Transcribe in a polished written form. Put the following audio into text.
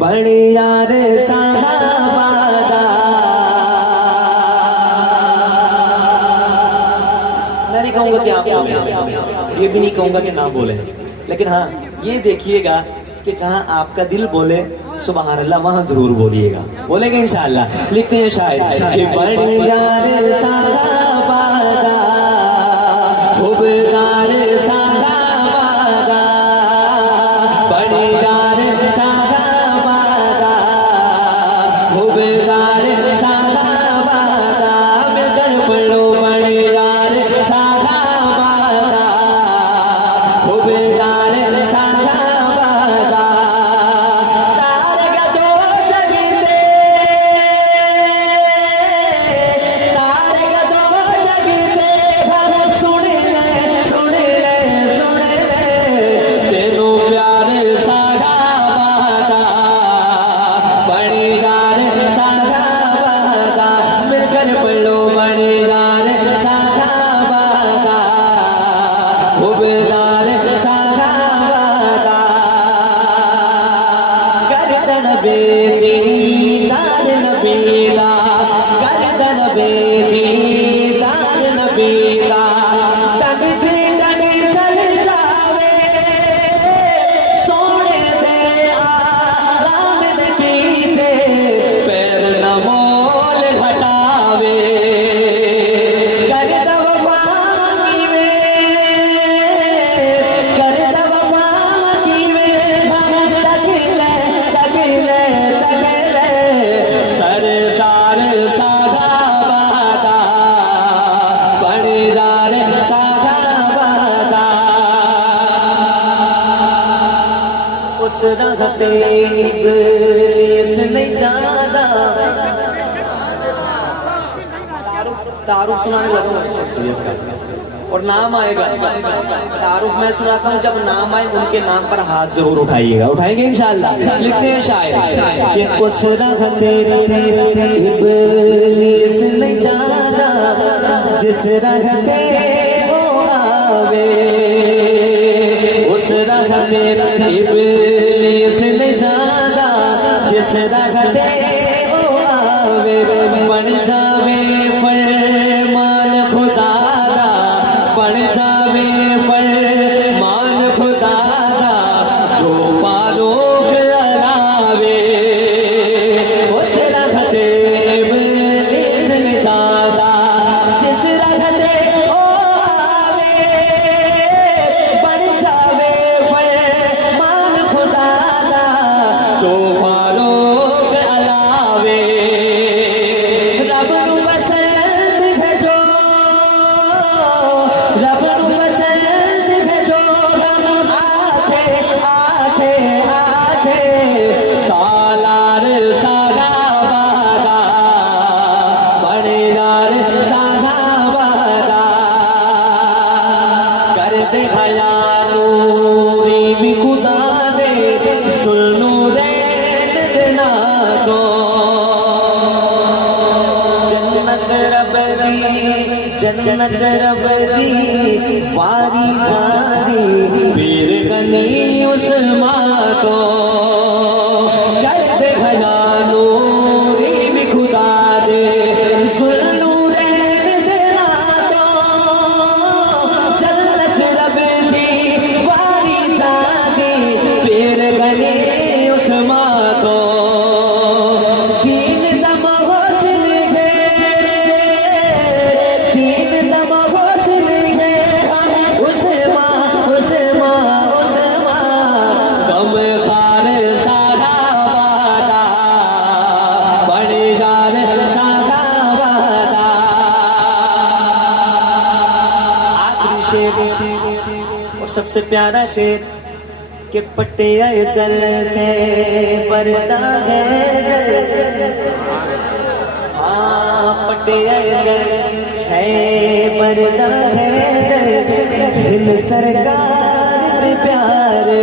बड़े यार साहबादा मैं नहीं कहूँगा कि आप बोले, ये भी नहीं कहूँगा कि ना बोले, लेकिन हाँ ये देखिएगा कि जहाँ आपका दिल बोले सुबहान अल्लाह वहाँ जरूर बोलिएगा, बोलेंगे इंशाअल्लाह। लिखते हैं शायद कि बड़े यार साहबादा हुबदार साहबादा बड़े यार साहबादा हुबदार साहबादा मिलकर पढ़ो बड़े यार साहबादा हुबदार साहबादा तारगा दो जगीते तारगा दो जगीते हम सुन ले तेनो प्यार साहबादा बड़े यार साहबादा मिलकर पढ़ो बड़े यार साहबादा हुबदार साहबादा गर्दन बेदी दार नबीला गर्दन बेदी दार नबीला डगती डगी चल जावे सोने दे आराम दीते पैर न मोल घटावे करद वफा की में हम तकले सरदार साहबादा बड़ेदार साहबादा उस राहते इब्लीस नहीं जाना तारुफ सुनाने लगा शख्सियत का और नाम आएगा तारुफ मैं सुनाता हूँ, जब नाम आए उनके नाम पर हाथ जरूर उठाइएगा, उठाएंगे इंशाअल्लाह। लिखते हैं शायद कि उस राहते इब्लीस नहीं जाना जिस राहते वो आवे उस राहते इब्लीस नहीं जाना जिस राहते वो आवे बन जावे फरमान खुदा दा बन जावे फरमान खुदा दा जो फारूक अलावे उस राहते इब्लीस नहीं जाना जिस राहते वो आवे बन जावे फरमान खुदा दा जो फारूक अलावे रब नू पसंद भेजो रब नू पसंद भेजो हम आखे आखे आखे सालार साहबादा बड़े यार साहबादा कर दे हया नूरी भी खुदा दे सुनो रे देना तो जन्नत रबरी वारी जारी पीर गनी उस्मा तो कर दे हया नूरी भी खुदा दे सुनो रे देना तो जन्नत रबरी वारी जारी पीर गनी उस्मा तो तीन दम हुस्न है तीन दम हुस्न है उस्मा कम खार साहबादा बड़े यार साहबादा आखिरी शेर और सबसे प्यारा शेर के पट्टे आए दल है पर्दा है हाँ पट्टे आए दल है पर्दा है दिल सरकार दे प्यारे